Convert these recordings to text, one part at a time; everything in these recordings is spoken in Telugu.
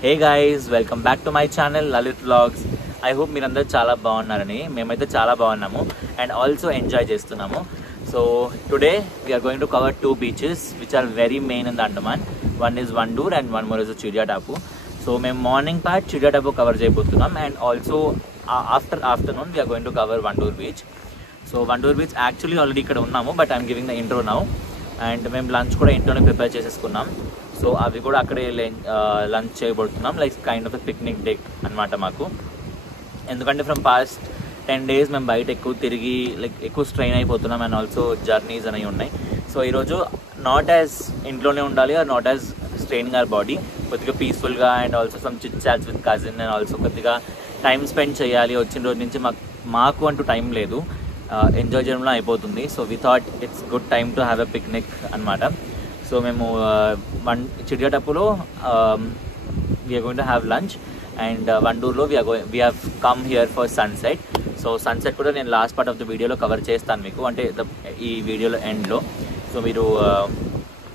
Hey guys, welcome back to my channel Lalit vlogs. I hope మీరందరూ చాలా బాగున్నారని. మేమైతే చాలా బాగున్నాము అండ్ ఆల్సో ఎంజాయ్ చేస్తున్నాము. So today we're going to cover 2 beaches which are very main in the Andaman. One is Vandoor and one more is Chidyatapu. So మేము మార్నింగ్ పార్ట్ చిడియాటాపు కవర్ చేయబోతున్నాం and also afternoon we are going to cover Wandoor beach. So Wandoor beach actually already ఇక్కడ ఉన్నాము, but I'm giving the intro now. And మేము లంచ్ కూడా ఇంట్లోనే ప్రిపేర్ చేసేసుకున్నాం. సో అవి కూడా అక్కడే లంచ్ చేయబోతున్నాం, like kind of a picnic day అనమాట మాకు. ఎందుకంటే ఫ్రమ్ పాస్ట్ 10 days మేము బయట ఎక్కువ తిరిగి లైక్ ఎక్కువ స్ట్రెయిన్ అయిపోతున్నాం అండ్ ఆల్సో జర్నీస్ అనేవి ఉన్నాయి. సో ఈరోజు నాట్ యాజ్ ఇంట్లోనే ఉండాలి or not as straining our body, కొద్దిగా పీస్ఫుల్గా and also some chit chats with cousin and also కొద్దిగా టైం స్పెండ్ చేయాలి. వచ్చిన రోజు నుంచి మాకు అంటూ టైం లేదు, ఎంజాయ్ చేయడంలో అయిపోతుంది. So we thought it's good time to have a picnic అనమాట. సో మేము చిడియాటప్పులో we are going to have lunch and వండూర్లో we have come here for sunset. So sunset కూడా నేను లాస్ట్ పార్ట్ ఆఫ్ ద వీడియోలో కవర్ చేస్తాను మీకు, అంటే ఈ వీడియోలో ఎండ్లో. సో మీరు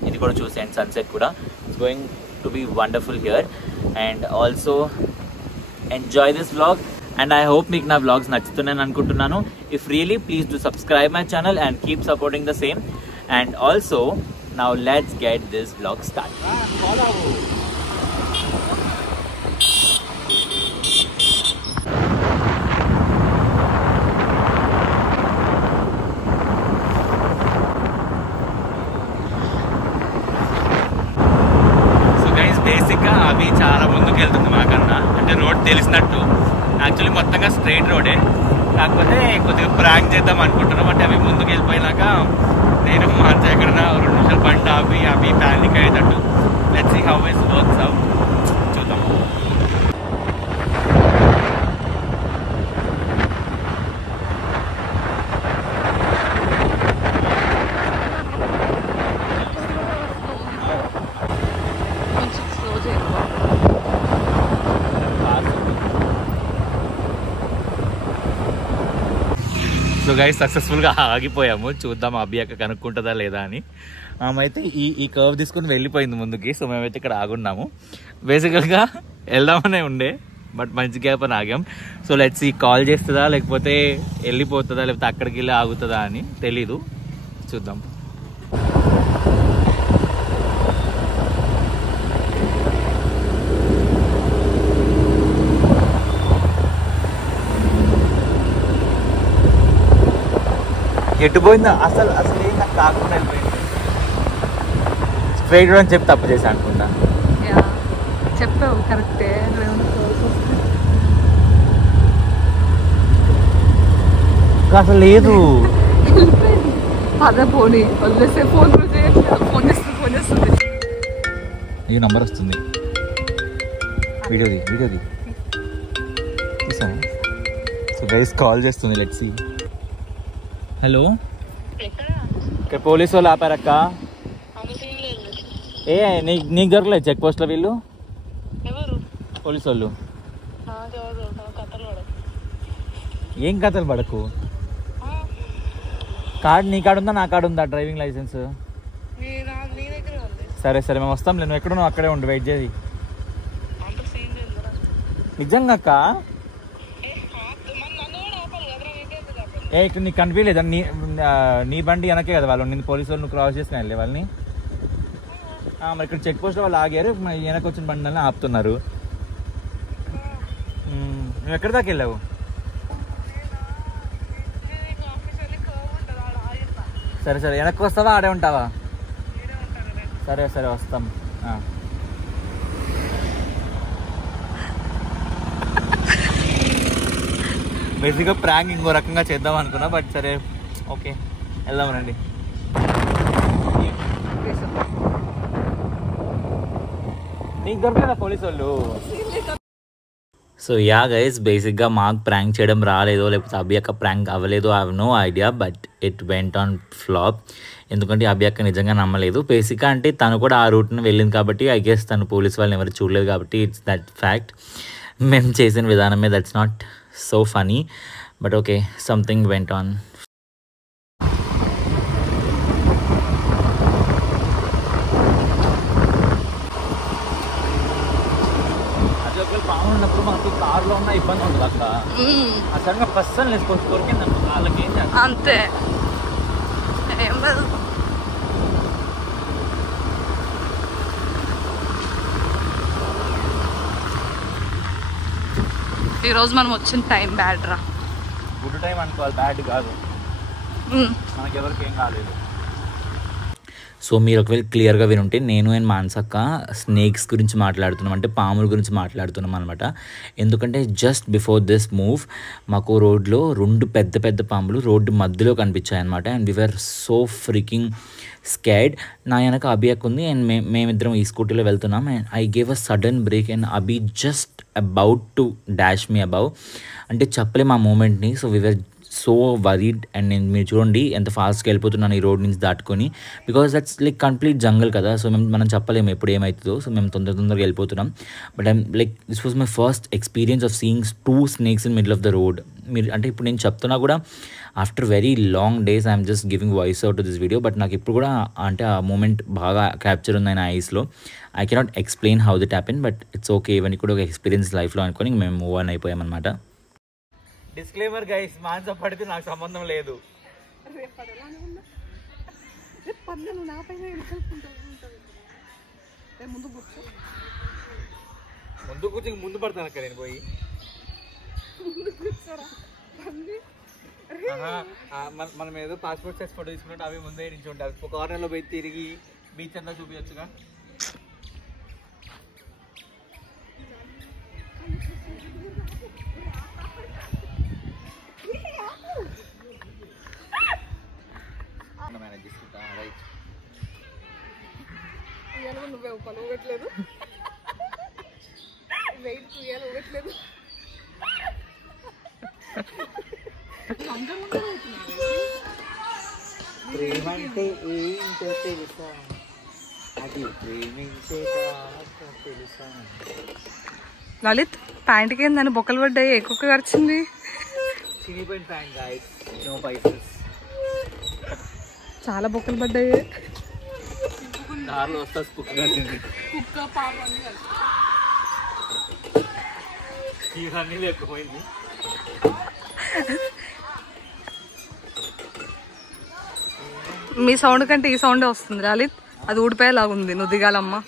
ఇది కూడా చూసేయండి, సన్సెట్ కూడా. It's going to be wonderful here and also enjoy this vlog. And I hope మీకు నా వ్లాగ్స్ నచ్చుతున్నాయని అనుకుంటున్నాను. If really please do subscribe my channel and keep supporting the same. And also now let's get this vlog started. So guys, basic గా అవి చాలా ముందుకు వెళ్తుంది మాకన్నా, అంటే రోడ్ తెలిసినట్టు. యాక్చువల్లీ మొత్తంగా స్ట్రైట్ రోడే, కాకపోతే కొద్దిగా ప్రాంక్ చేద్దాం అనుకుంటున్నాం. అంటే అవి ముందుకు వెళ్ళిపోయినాక నేను మాత్రం ఎక్కడన్నా 2 నిమిషాలు బండి అవి ప్యానిక్ అయ్యేటట్టు. Let's see how it works out, చూద్దాం. సో గైస్, సక్సెస్ఫుల్గా ఆగిపోయాము. చూద్దాం అబ్బి అక్క కనుక్కుంటుందా లేదా అని. ఆమైతే ఈ కర్వ్ తీసుకుని వెళ్ళిపోయింది ముందుకి. సో మేమైతే ఇక్కడ ఆగున్నాము. బేసికల్గా వెళ్దామనే ఉండే, బట్ మంచి గ్యాప్ అని ఆగాం. సో లెట్స్ ఈ కాల్ చేస్తుందా, లేకపోతే వెళ్ళిపోతుందా, లేకపోతే అక్కడికి వెళ్ళి ఆగుతుందా అని తెలీదు, చూద్దాం. ఎటు పోయిందా అసలు ఏం నాకు కాకుండా వెళ్ళిపోయింది. స్ట్రైట్ అని చెప్పి తప్పు చేశా అనుకుంటా. చెప్పావు కరెక్టే. అసలు లేదు. అదే పోనీ వదిలేస్తే ఫోన్ చేస్తుంది. ఈ నంబర్ వస్తుంది, వీడియోది తీసాము. సో గైస్ కాల్ చేస్తుంది, లెట్స్ సీ. హలో, ఇక్కడ పోలీసు వాళ్ళు ఆపారక్క. ఏ నీకు దొరకలేదు చెక్ పోస్ట్లో వీళ్ళు? పోలీసు వాళ్ళు. ఏం కథలు పడకు. కార్డు నీ కాడు ఉందా, నా కాడు ఉందా, డ్రైవింగ్ లైసెన్స్? సరే మేము వస్తాం. నేను ఎక్కడున్నావు అక్కడే ఉండి వెయిట్ చేయి. నిజంగా అక్క, ఇక్కడ నీకు కనిపించలేదా? నీ బండి వెనకే కదా వాళ్ళు, నేను పోలీసు వాళ్ళు క్రాస్ చేసిన వెళ్ళే వాళ్ళని. మరి ఇక్కడ చెక్ పోస్ట్ వాళ్ళు ఆగారు, వెనక వచ్చిన బండి ఆపుతున్నారు. నువ్వు ఎక్కడి దాకా వెళ్ళావు? సరే వెనక్కి వస్తావా, ఆడే ఉంటావా? సరే వస్తాం. బేసిక్గా ప్రాంక్ ఇంకో రకంగా చేద్దాం అనుకున్నా, బట్ సరే ఓకే వెళ్దామనండి. నీకు దొరకలేదా పోలీసు వాళ్ళు? సో యా గైస్, బేసిక్గా మాకు ప్రాంక్ చేయడం రాలేదో, లేకపోతే అభి అక్క ప్రాంక్ అవ్వలేదు, I have no idea. But it went on flop. ఎందుకంటే అభి అక్క నిజంగా నమ్మలేదు. బేసిక్గా అంటే తను కూడా ఆ రూట్ని వెళ్ళింది కాబట్టి ఐ గెస్ తను పోలీస్ వాళ్ళని ఎవరు చూడలేదు కాబట్టి ఇట్స్ దట్ ఫ్యాక్ట్. మేము చేసిన విధానమే that's not so funny, but okay, something went on. ఒకవేళ పాము ఉన్నప్పుడు మనకి కార్లో ఉన్న ఇబ్బంది ఉండదు అక్క. ఆ సడన్గా పర్సన్ వేసుకోవచ్చు దొరికింది అనుకో వాళ్ళకి ఏం చేస్తారు అంతే. ఏం లేదు. ఈరోజు మనం వచ్చిన టైం బ్యాడ్ రా. గుడ్ టైం అనుకోవాలి, బ్యాడ్ కాదు. మనకి ఎవరికి ఏం కాలేదు. సో మీరు ఒకవేళ క్లియర్గా వినుంటే నేను అండ్ మాన్సక్క స్నేక్స్ గురించి మాట్లాడుతున్నాం, అంటే పాముల గురించి మాట్లాడుతున్నాం అనమాట. ఎందుకంటే జస్ట్ బిఫోర్ దిస్ మూవ్ మాకు రోడ్లో 2 పెద్ద పెద్ద పాములు రోడ్డు మధ్యలో కనిపించాయి అనమాట. And we were so freaking scared. నా వెనక అభి అక్క ఉంది అండ్ మేమిద్దరం ఈ స్కూటీలో వెళ్తున్నాం. And I gave a sudden brake and Abhi just about to dash me above, అంటే చెప్పలేము ఆ మూమెంట్ని. So we were so worried. And నేను మీరు చూడండి ఎంత ఫాస్ట్గా వెళ్ళిపోతున్నాను ఈ రోడ్ నుంచి దాటుకొని, బికాస్ దట్స్ లైక్ కంప్లీట్ జంగల్ కదా. సో మనం చెప్పలేము ఎప్పుడు ఏమవుతుందో. సో మేము తొందరగా వెళ్ళిపోతున్నాం. But I'm like this was my first experience of seeing 2 snakes in middle of the road. మీరు అంటే ఇప్పుడు నేను చెప్తున్నా కూడా after very long days I'm just giving voice out to this video. But నాకు ఇప్పుడు కూడా అంటే ఆ మూమెంట్ బాగా క్యాప్చర్ ఉంది నా ఐస్లో. I cannot explain how did happen, but it's okay. ఇవన్నీ కూడా ఒక ఎక్స్పీరియన్స్ లైఫ్లో అనుకొని మేము మూవ్ ఆన్ అయిపోయామన్నమాట. డిస్క్లైమర్ గైస్, మాన్స పడితే నాకు సంబంధం లేదు. ముందు కూర్చొని ముందు పడతాను అక్కడ నేను పోయి. మనం ఏదో పాస్పోర్ట్ సైజ్ ఫోటో తీసుకుంటే అవి ముందే నుంచి ఉంటారు. ఒక కార్నర్లో పోయి తిరిగి బీచ్ అంతా చూపించచ్చుగా. నువ్వే ఉపాలు ఊగట్లేదు, వెయిట్ చేయాలి ఊగట్లేదు. ప్రేమంటే ఏంటో తెలుసా, అది ప్రేమించేదాకా తెలుసా. లలిత్ ప్యాంట్కి ఏందని బొక్కలు పడ్డాయి, ఎక్కువ ఖర్చింది. చినిపోయిన ప్యాంట్ గాయ్స్, నో పైసెస్. చాలా బొక్కలు పడ్డాయి. దారిలో వస్తా కుక్క కలిసింది. కుక్క పాప ఇవన్నీ లేకపోయింది. మీ సౌండ్ కంటే ఈ సౌండే వస్తుంది లలిత్. అది ఊడిపోయేలాగా ఉంది, నువ్వు దిగాలమ్మా.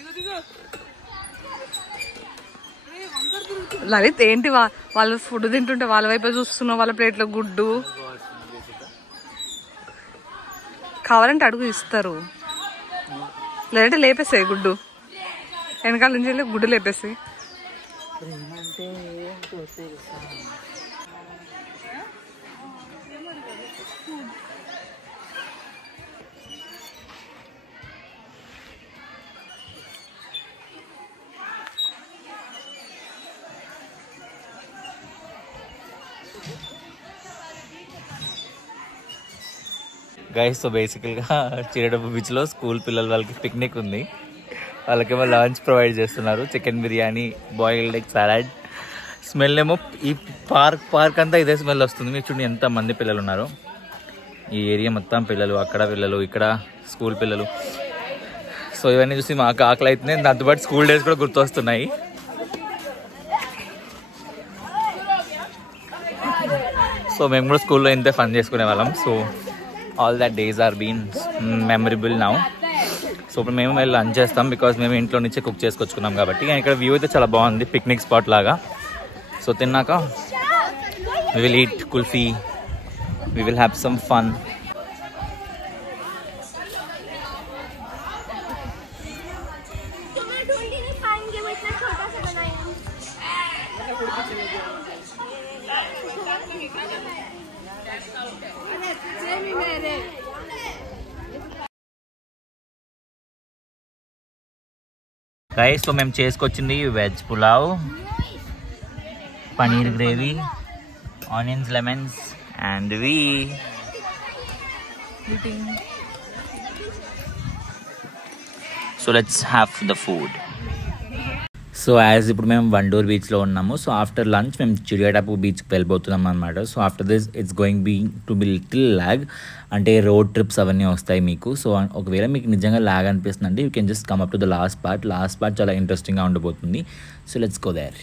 లలిత్ ఏంటి వాళ్ళు ఫుడ్ తింటుంటే వాళ్ళ వైపే చూస్తున్నావు, వాళ్ళ ప్లేట్లో గుడ్డు. కావాలంటే అడుగు ఇస్తారు, లేదంటే లేపేసాయి గుడ్డు. వెనకాల నుంచి వెళ్ళి గుడ్డు లేపేసాయి. గైస్ సో బేసికల్గా చిరడబ్బు బీచ్లో స్కూల్ పిల్లల వాళ్ళకి పిక్నిక్ ఉంది. వాళ్ళకేమో లంచ్ ప్రొవైడ్ చేస్తున్నారు. Chicken biryani, boiled egg salad. Smell ఏమో ఈ పార్క్ అంతా ఇదే స్మెల్ వస్తుంది. మీరు చూడండి ఎంత మంది పిల్లలు ఉన్నారు. ఈ ఏరియా మొత్తం పిల్లలు, అక్కడ పిల్లలు, ఇక్కడ స్కూల్ పిల్లలు. సో ఇవన్నీ చూసి మాకు ఆకలి అవుతుంది. దాంతోపాటు స్కూల్ డేస్ కూడా గుర్తొస్తున్నాయి. సో మేము కూడా స్కూల్లో ఇంతే ఫన్ చేసుకునే వాళ్ళం. So all that days are been memorable now. సో ఇప్పుడు మేము వెళ్ళి లంచ్ చేస్తాం, బికాజ్ మేము ఇంట్లో నుంచే కుక్ చేసుకొచ్చుకున్నాం కాబట్టి. ఇక్కడ వ్యూ అయితే చాలా బాగుంది, పిక్నిక్ స్పాట్ లాగా. సో తిన్నాక we will eat kulfi, we will have some fun. Rice so మేము చేసుకొచ్చింది veg pulao, paneer gravy, onions, lemons and we so let's have the food. So as ఇప్పుడు మేము వండూర్ బీచ్లో ఉన్నాము. సో ఆఫ్టర్ లంచ్ మేము చిడియాటపు బీచ్కి వెళ్ళిపోతున్నాం అనమాట. So after this it's going to be little lag, అంటే రోడ్ ట్రిప్స్ అవన్నీ వస్తాయి మీకు. సో ఒకవేళ మీకు నిజంగా ల్యాగ్ అనిపిస్తుంది అంటే you can just come up to the last part చాలా ఇంట్రెస్టింగ్గా ఉండబోతుంది. So let's go there.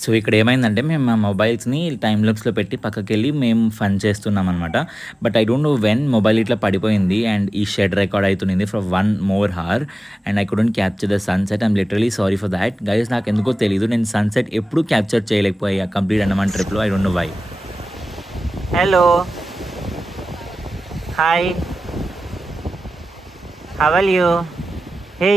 So ఇక్కడ ఏమైందంటే మేము మా మొబైల్స్ని టైమ్ లాప్స్లో పెట్టి పక్కకి వెళ్ళి మేము ఫన్ చేస్తున్నాం అనమాట. But I don't no when mobile ఇట్లా పడిపోయింది అండ్ ఈ షెడ్ రికార్డ్ అవుతుంది for 1 more hour and I couldn't capture the sunset. I'm literally sorry for that guys. నాకు ఎందుకో తెలీదు, నేను సన్సెట్ ఎప్పుడు క్యాప్చర్ చేయలేకపోయా కంప్లీట్ అండమాన్ ట్రిప్లో. I don't know why. Hello, hi, how are you? Hey.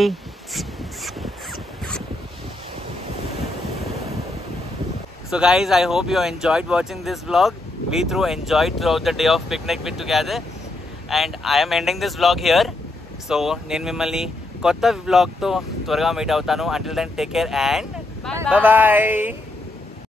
So guys, I hope you enjoyed watching this vlog. We enjoyed throughout the day of picnic with together, and I am ending this vlog here. So నేను మిమ్మల్ని కొత్త vlog తో త్వరగా మీట్ అవుతాను. Until then, take care and bye bye.